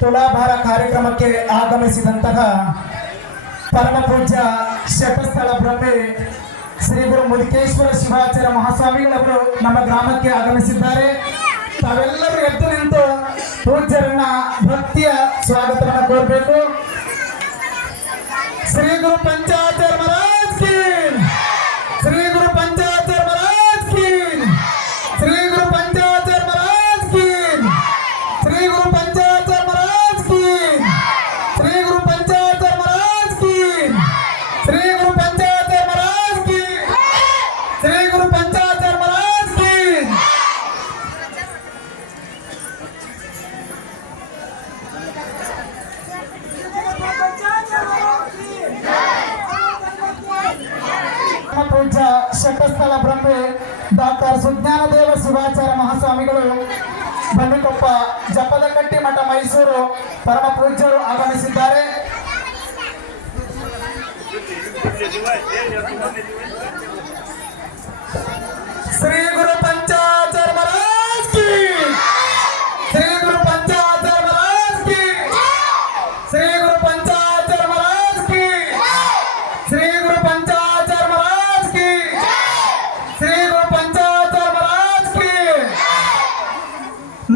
ತುಲಾಭಾರ ಕಾರ್ಯಕ್ರಮಕ್ಕೆ ಆಗಮಿಸಿದಂತಹ ಪರಮ ಪೂಜ್ಯ ಶತಸ್ಥಳ ಬ್ರಹ್ಮೆ ಶ್ರೀ ಗುರು ಮುದುಕೇಶ್ವರ ಶಿವಾಚಾರ್ಯ ಮಹಾಸ್ವಾಮಿಗಳವರು ನಮ್ಮ ಗ್ರಾಮಕ್ಕೆ ಆಗಮಿಸಿದ್ದಾರೆ. ತಾವೆಲ್ಲರೂ ಎದ್ದು ನಿಂತು ಪೂಜ್ಯರನ್ನ ಭಕ್ತಿಯ ಸ್ವಾಗತವನ್ನು ಕೋರಬೇಕು. ಶ್ರೀ ಗುರು ಪಂಚಾಚಾರ್ಯ ಸುಜ್ಞಾನದೇವ ಶಿವಾಚಾರ್ಯ ಮಹಾಸ್ವಾಮಿಗಳು ಬಂಡಿಕೊಪ್ಪ ಜಪದಕಟ್ಟಿ ಮಠ ಮೈಸೂರು ಪರಮ ಪೂಜ್ಯರು ಆಗಮಿಸಿದ್ದಾರೆ.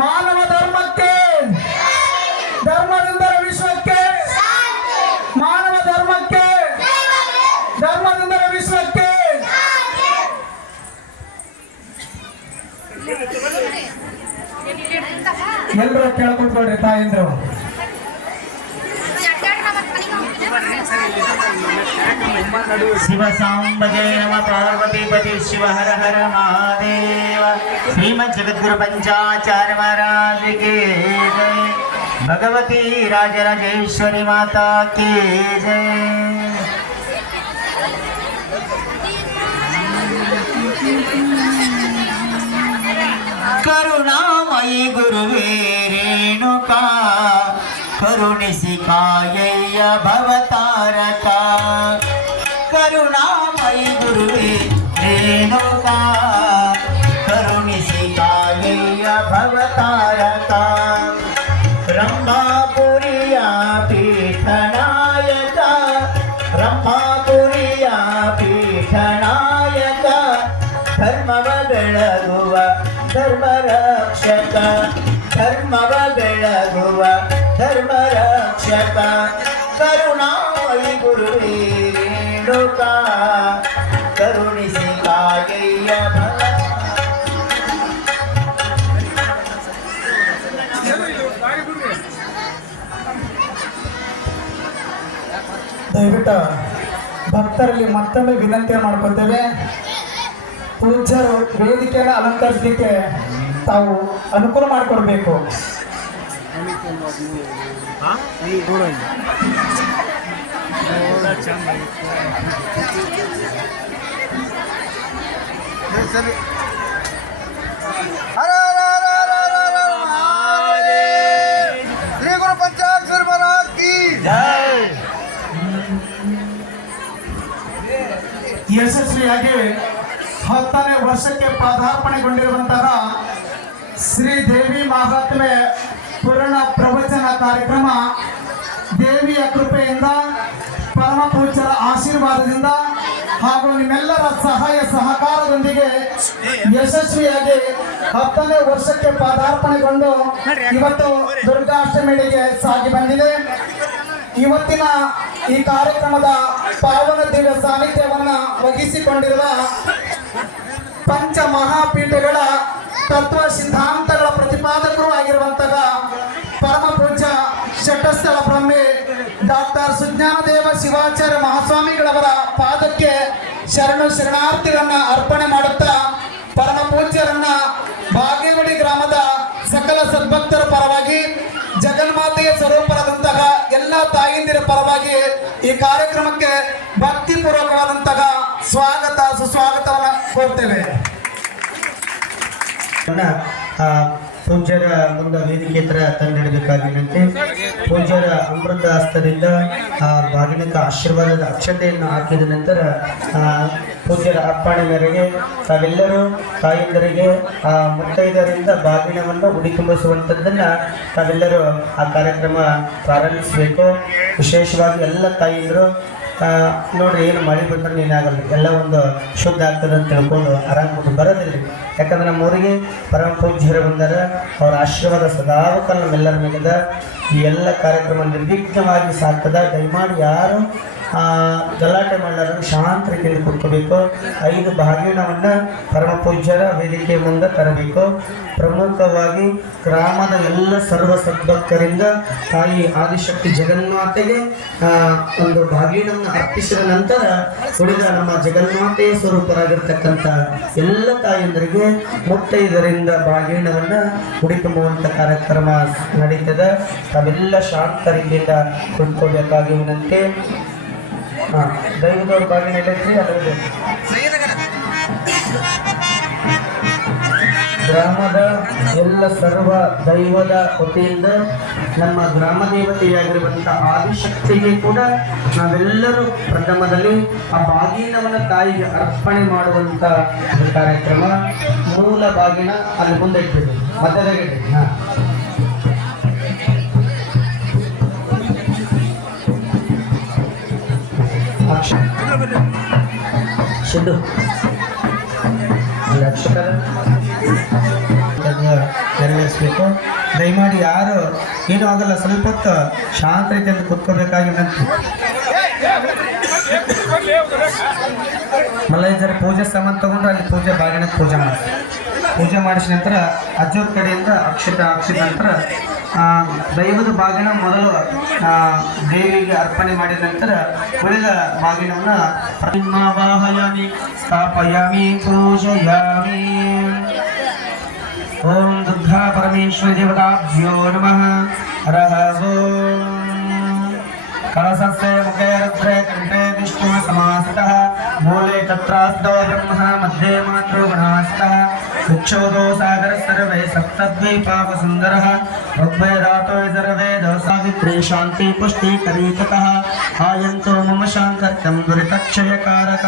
ಮಾನವ ಧರ್ಮಕ್ಕೆ ಧರ್ಮದಿಂದ ವಿಶ್ವಕ್ಕೆ ಮಾನವ ಧರ್ಮಕ್ಕೆ ಧರ್ಮದಿಂದ ವಿಶ್ವಕ್ಕೆ ಎಲ್ಲರೂ ಕೇಳ್ಕೊಟ್ಕೊಳ್ರಿ ತಾಯಂದ್ರು. शिव सांबे नम पार्वती पति शिव हर हर महादेव। श्रीमद जगद्गुरु पंचाचार्य महाराज के भगवती राजराजेश्वरी माता के जय। కరుణామయ గురువే రేణుక కరుణిసి కాయ్య భవతారక ಕರುಣಾಮಯಿ ಗುರುವೇ ರೇಣುಕಾ ಕರುಣಿಸಿ ಕಾಯಯ್ಯ ಭವತಾರಕ ರಂಭಾಪುರಿಯ ಪೀಠನಾಯಕ ರಂಭಾಪುರಿಯ ಪೀಠನಾಯಕ ಧರ್ಮವ ಬೆಳಗುವ ಧರ್ಮ ರಕ್ಷಕ ಧರ್ಮವ ಬೆಳಗುವ ಧರ್ಮ ರಕ್ಷಕ ಕರುಣಾಯಿ ಗುರುವೇ ಭಕ್ತರಲ್ಲಿ ಮತ್ತೊಮ್ಮೆ ವಿನಂತಿ ಮಾಡ್ಕೊತೇವೆ. ಪೂಜ್ಯರು ವೇದಿಕೆಯನ್ನು ಅಲಂಕರಿಸಲಿಕ್ಕೆ ತಾವು ಅನುಕೂಲ ಮಾಡಿಕೊಡ್ಬೇಕು. हर हर हर हर हर हर हर महादेव श्री गुरु पंचाक्षर महाराज की ಯಶಸ್ವಿಯಾಗಿ ಹತ್ತನೇ ವರ್ಷಕ್ಕೆ ಪದಾರ್ಪಣೆಗೊಂಡಿರುವಂತಹ ಶ್ರೀ ದೇವಿ ಮಹಾತ್ಮೆ ಪೂರ್ಣ ಪ್ರವಚನ ಕಾರ್ಯಕ್ರಮ ದೇವಿಯ ಕೃಪೆಯಿಂದ ಪರಮ ಪೂಜ್ಯರ ಆಶೀರ್ವಾದದಿಂದ ಹಾಗೂ ನಿಮ್ಮೆಲ್ಲರ ಸಹಾಯ ಸಹಕಾರದೊಂದಿಗೆ ಯಶಸ್ವಿಯಾಗಿ ಹತ್ತನೇ ವರ್ಷಕ್ಕೆ ಪಾದಾರ್ಪಣೆಗೊಂಡು ಇವತ್ತು ದುರ್ಗಾಷ್ಟಮಿಗೆ ಸಾಗಿ ಬಂದಿದೆ. ಇವತ್ತಿನ ಈ ಕಾರ್ಯಕ್ರಮದ ಪಾವನ ದಿವ್ಯ ಸಾನ್ನಿಧ್ಯವನ್ನ ವಹಿಸಿಕೊಂಡಿರುವ ಪಂಚ ಮಹಾಪೀಠಗಳ ತತ್ವ ಸಿದ್ಧಾಂತಗಳ ಪ್ರತಿಪಾದಕರು ಆಗಿರುವಂತಹ ಪರಮ ಡಾಕ್ಟರ್ ಸುಜ್ಞಾನದೇವ ಶಿವಾಚಾರ್ಯ ಮಹಾಸ್ವಾಮಿಗಳವರ ಪಾದಕ್ಕೆ ಶರಣು ಶರಣಾರ್ಥಿಗಳನ್ನ ಅರ್ಪಣೆ ಮಾಡುತ್ತಾ ಪರಮ ಪೂಜ್ಯರನ್ನ ಬಾಗೇವಾಡಿ ಗ್ರಾಮದ ಸಕಲ ಸದ್ಭಕ್ತರ ಪರವಾಗಿ, ಜಗನ್ಮಾತೆಯ ಸ್ವರೂಪರಾದಂತಹ ಎಲ್ಲ ತಾಯಿಂದಿರ ಪರವಾಗಿ ಈ ಕಾರ್ಯಕ್ರಮಕ್ಕೆ ಭಕ್ತಿಪೂರ್ವಕವಾದಂತಹ ಸ್ವಾಗತ, ಸುಸ್ವಾಗತವನ್ನು ಕೋರ್ತೇವೆ. ಪೂಜ್ಯರ ಮುಂದೆ ವೇದಿಕೆ ಹತ್ರ ತಂದಿಡಬೇಕಾಗಿನಂತೆ ಪೂಜ್ಯರ ಅಮೃತ ಹಸ್ತದಿಂದ ಆ ಬಾಗಿನಕ ಆಶೀರ್ವಾದದ ಅಕ್ಷತೆಯನ್ನು ಹಾಕಿದ ನಂತರ ಪೂಜ್ಯರ ಅರ್ಪಣೆ ಮೇರೆಗೆ ತಾವೆಲ್ಲರೂ ತಾಯಂದರಿಗೆ, ಆ, ಮುತ್ತೈದರಿಂದ ಬಾಗಿನವನ್ನು ಉಡಿ ತುಂಬಿಸುವಂಥದ್ದನ್ನ ತಾವೆಲ್ಲರೂ ಆ ಕಾರ್ಯಕ್ರಮ ಪ್ರಾರಂಭಿಸಬೇಕು. ವಿಶೇಷವಾಗಿ ಎಲ್ಲ ತಾಯಂದರು ನೋಡ್ರಿ, ಏನು ಮಳೆ ಬಂದ್ರೆ ಏನಾಗಲ್ಲ. ಎಲ್ಲ ಒಂದು ಶುದ್ಧ ಆಗ್ತದೆ ಅಂತ ತಿಳ್ಕೊಂಡು ಆರಾಮ ಬರೋದಿಲ್ಲ ಯಾಕಂದ್ರೆ ನಮ್ಮ ಊರಿಗೆ ಪರಮ ಪೂಜ್ಯರು ಬಂದಾರ. ಅವ್ರ ಆಶೀರ್ವಾದ ಸದಾಕಾಲ ನಮ್ಮೆಲ್ಲರ ಮೇಲೆ ಈ ಎಲ್ಲ ಕಾರ್ಯಕ್ರಮ ನಿರ್ವಿಘ್ನವಾಗಿ ಸಾಗ್ತದ. ದಯಮಾಡಿ ಯಾರು ಗಲಾಟೆ ಮಾಡಲಾರ ಶಾಂತ ರೀತಿಯಲ್ಲಿ ಕೂತ್ಕೋಬೇಕು. ಐದು ಬಾಗಿಣವನ್ನು ಪರಮ ಪೂಜ್ಯರ ವೇದಿಕೆ ಮುಂದೆ ತರಬೇಕು. ಪ್ರಮುಖವಾಗಿ ಗ್ರಾಮದ ಎಲ್ಲ ಸರ್ವ ಸದ್ಭಕ್ತರಿಂದ ತಾಯಿ ಆದಿಶಕ್ತಿ ಜಗನ್ಮಾತೆಗೆ ಒಂದು ಬಾಗಿಣವನ್ನು ಅರ್ಪಿಸಿದ ನಂತರ ಉಳಿದ ನಮ್ಮ ಜಗನ್ಮಾತೆಯ ಸ್ವರೂಪರಾಗಿರ್ತಕ್ಕಂಥ ಎಲ್ಲ ತಾಯಿಯಂದರಿಗೆ ಮುತ್ತೈದರಿಂದ ಬಾಗಿಣವನ್ನು ಉಡಿತುಂಬುವಂಥ ಕಾರ್ಯಕ್ರಮ ನಡೀತದೆ. ತಾವೆಲ್ಲ ಶಾಂತ ರೀತಿಯಿಂದ ಕುತ್ಕೋಬೇಕಾಗಿ ವಿನಂತಿ. ಹಾಂ ದೈವದವ್ರ ಬಾಗಿನ ಎಲ್ಲೈತ್ರಿ ಗ್ರಾಮದ ಎಲ್ಲ ಸರ್ವ ದೈವದ ವತಿಯಿಂದ ನಮ್ಮ ಗ್ರಾಮ ದೇವತೆಯಾಗಿರುವಂಥ ಆದಿಶಕ್ತಿಗೆ ಕೂಡ ನಾವೆಲ್ಲರೂ ಪ್ರಥಮದಲ್ಲಿ ಆ ಬಾಗಿನವನ್ನು ತಾಯಿಗೆ ಅರ್ಪಣೆ ಮಾಡುವಂತ ಕಾರ್ಯಕ್ರಮ ಮೂಲ ಬಾಗಿನ ಅಲ್ಲಿ ಮುಂದೆ ಇಟ್ಬಿಡಿ ಮತ್ತೆ ಹಾಂ. ಸಿದ್ದು ನೆರವೇರಿಸಬೇಕು. ದಯಮಾಡಿ ಯಾರು ಏನೂ ಆಗಲ್ಲ ಸ್ವಲ್ಪ ಹೊತ್ತು ಶಾಂತ ರೀತಿಯಲ್ಲಿ ಕುತ್ಕೋಬೇಕಾಗಿ ನಂತರ ಮಲ್ಲೈಜರ ಪೂಜೆ ಸಾಮಾನು ತಗೊಂಡ್ರೆ ಅಲ್ಲಿ ಪೂಜೆ ಬಾಗಿನ ಪೂಜೆ ಮಾಡಿ ಪೂಜೆ ಮಾಡಿಸಿದ ನಂತರ ಅಜ್ಜೋರ್ ಕಡೆಯಿಂದ ಅಕ್ಷತ ಹಾಕ್ಸಿದ ನಂತರ ದೈವದ ಬಾಗಿನ ಮೊದಲು ಆ, ದೇವಿಗೆ ಅರ್ಪಣೆ ಮಾಡಿದ ನಂತರ ಉಳಿದ ಬಾಗಿನವನ್ನು ವಾಹಯಾಮಿ ಸ್ಥಾಪಯಾಮಿ ಪೂಜಯಾಮಿ ಓಂ ದುರ್ಗಾ ಪರಮೇಶ್ವರಿ ದೇವತಾಭ್ಯೋ ನಮಃ ಹರಃ ಓಂ ಕಳಸಸ್ಯ ಮುಖೇ ರುದ್ರೇ ಕಂಠೇ ವಿಷ್ಣು ಸಮಾಸಿತಃ ಮೂಲೆ ತತ್ರಾಸ್ತೋ ಬ್ರಹ್ಮ ಮಧ್ಯೆ ಮಾತೃ ಗಣಾಸ್ತಃ सूक्षोदो सागर सर्वे सप्तद्वीपापसुन्दरः ऋग्वेदातो सर्वे दोसावित्रे शान्ति पुष्टिकरीकतः आयन्तो मम शाङ्कर्यं दुरितक्षयकारक।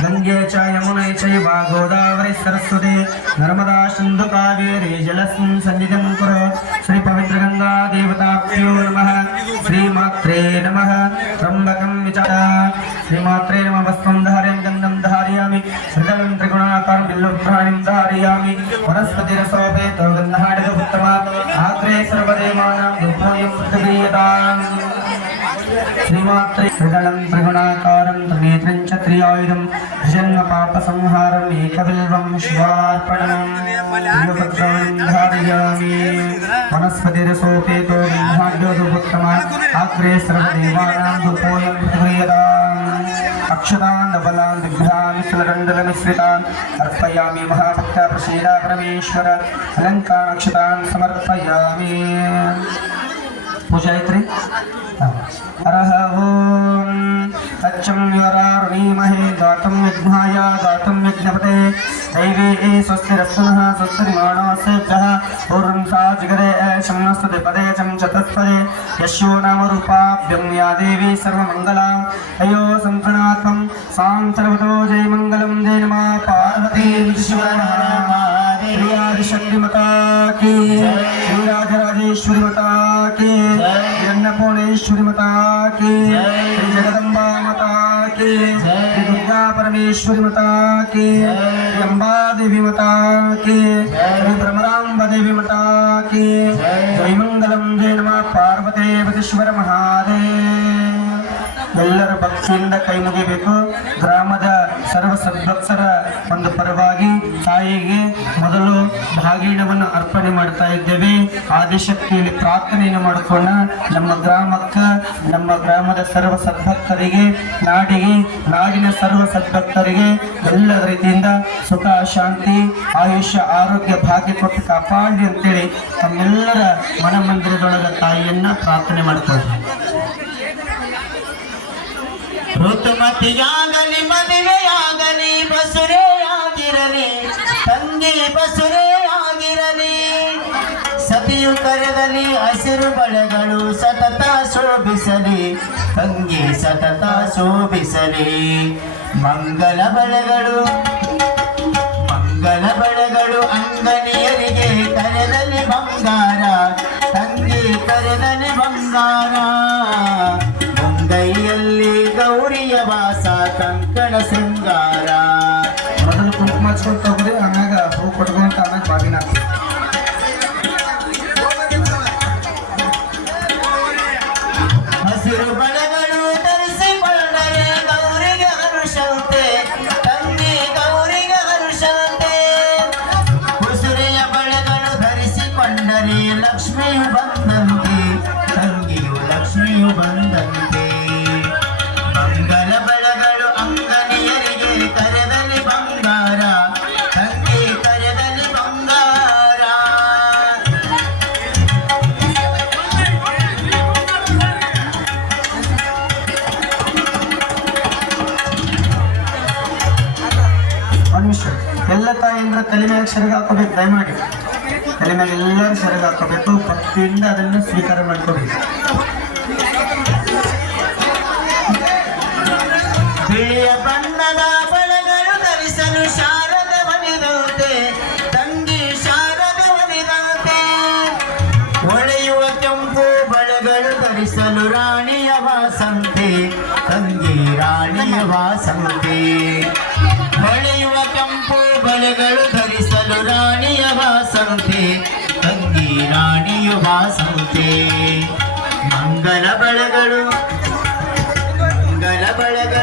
गङ्गे च यमुने चैव गोदावरी सरस्वती। नर्मदा सिन्धु कावेरी जलस्मिन् सन्निधं कुरु। श्रीपवित्रगङ्गादेवताभ्यो नमः। श्रीमात्रे नमः। त्र्यम्बकं विचार। श्रीमात्रे नमः वस्कन्दः ജനസോപേതോ ഗന്ധഹാടകപുത്തമ ആഗ്രേ സർവദേവാനാം ദുഃഖോയം പൃഥിവീയതാം ശ്രീമാത്രേ ത്രിഗണം ത്രിഗുണാകാരം ത്രിനേത്രം ച ത്രിയായുധം ഭിജന്മ പാപസംഹാരം ഏകബിൽവം ശിവാർപ്പണം വനസ്പതിരസോപേതോ ഗന്ധഹാടകപുത്തമ ആഗ്രേ സർവദേവാനാം ദുഃഖോയം പൃഥിവീയതാം अक्षरान् नवलान् विघ्रान् महाभक्ता प्रसीदा परमेश्वर अलङ्काराक्षतान् समर्पयामि। पूजयित्री? हरः तच्चम्योरारुणीमहे गातं विघ्नाय गातं विघ्नपते। दैवे स्वस्तिरस्तुनः स्वस्तिर्माणवसेभ्यः पूर्वं सा यशो नामरूपाभ्यं या देवी सर्वमङ्गलाम्। अयो सम्प्रणात्मं सां सर्वतो जयमङ्गलं जयनमा पार्वतीं श्रीयादिशक्तिमता मता की अन्नपूर्णेश्वरी मता की ಚಾಮುಂಡೇಶ್ವರಿ ಮತಾಕೆ ಅಂಬಾದೇವಿ ಮತಾಕೆ ಭ್ರಮರಾಂಬ ದೇವಿ ಮತಾಕೆ ಜೈಮಂಗಲಂ ಜಯ ನಮಃ ಪಾರ್ವತೇ ಬದೀಶ್ವರ ಮಹಾದೇ ಎಲ್ಲರ ಭಕ್ತಿಯಿಂದ ಕೈ ಮುಗಿಬೇಕು. ಗ್ರಾಮದ ಸರ್ವ ಸದ್ಭಕ್ತರ ಒಂದು ಪರವಾಗಿ ತಾಯಿಗೆ ಮೊದಲು ಭಾಗೀಣವನ್ನು ಅರ್ಪಣೆ ಮಾಡ್ತಾ ಇದ್ದೇವೆ. ಆದಿಶಕ್ತಿಯಲ್ಲಿ ಪ್ರಾರ್ಥನೆಯನ್ನು ಮಾಡಿಕೊಂಡ ನಮ್ಮ ಗ್ರಾಮಕ್ಕೆ, ನಮ್ಮ ಗ್ರಾಮದ ಸರ್ವ ಸದ್ಭಕ್ತರಿಗೆ ನಾಡಿಗೆ, ನಾಡಿನ ಸರ್ವ ಸದ್ಭಕ್ತರಿಗೆ ಎಲ್ಲ ರೀತಿಯಿಂದ ಸುಖ, ಶಾಂತಿ, ಆಯುಷ್ಯ, ಆರೋಗ್ಯ, ಭಾಗ್ಯ ಕೊಟ್ಟು ಕಾಪಾಡಿ ಅಂತೇಳಿ ತಮ್ಮೆಲ್ಲರ ಮನಮಂದಿರದೊಳಗ ತಾಯಿಯನ್ನ ಪ್ರಾರ್ಥನೆ ಮಾಡ್ತಾರೆ ಋತುಮತಿಯಾಗಲಿ, ಮದುವೆಯಾಗಲಿ, ಬಸುರೆಯಾಗಿರಲಿ, ತಂಗಿ ಬಸುರೆಯಾಗಿರಲಿ. ಸತಿಯು ಕರೆದಲ್ಲಿ ಹಸಿರು ಬಳೆಗಳು ಸತತ ಶೋಭಿಸಲಿ, ತಂಗಿ ಸತತ ಶೋಭಿಸಲಿ. ಮಂಗಲ ಬಳೆಗಳು ಮಂಗಲ ಬಳೆಗಳು ಅಂಗನಿಯರಿಗೆ ಕರೆದಲ್ಲಿ ಬಂಗಾರ, ತಂಗಿ ಕರೆದಲ್ಲಿ ಬಂಗಾರ. ಹಚ್ಕೊಂತ ಹೋಗ್ರಿ ಆಮ್ಯಾಗ ಹೂ ಕೊಟ್ಕೊಂತ ಆಮ್ಯಾಗ ಬಾಗಿನ ಎಲ್ಲ ತಾಯಿಯಿಂದ ತಲೆ ಮ್ಯಾಗ ಹಾಕೋಬೇಕು ಮಾಡಿ ತಲೆ ಮ್ಯಾಗ ಎಲ್ಲರೂ ಸೆರಗ ಹಾಕೋಬೇಕು ಅದನ್ನು ಸ್ವೀಕಾರ ಮಾಡ್ಕೋಬೇಕು. ಬಿಳಿಯ ಬಣ್ಣದ ಬಳೆಗಳು ಧರಿಸಲು ಶಾರದ ಒಲಿದಂತೆ, ತಂಗಿ ಶಾರದ ಒಲಿದಂತೆ. ಹೊಳೆಯುವ ಕೆಂಪು ಬಳೆಗಳು ಧರಿಸಲು ರಾಣಿಯ ವಾಸಂತೆ, ತಂಗಿ ರಾಣಿಯ ವಾಸಂತೆ. ಹೊಳೆಯುವ ಹೂಬಳೆಗಳು ಧರಿಸಲು ರಾಣಿಯ ವಾಸಂತೆ ತಂಗಿ ರಾಣಿಯ ವಾಸಂತೆ. ಮಂಗಲ ಬಳಗಳು ಮಂಗಲ ಬಳಗಳು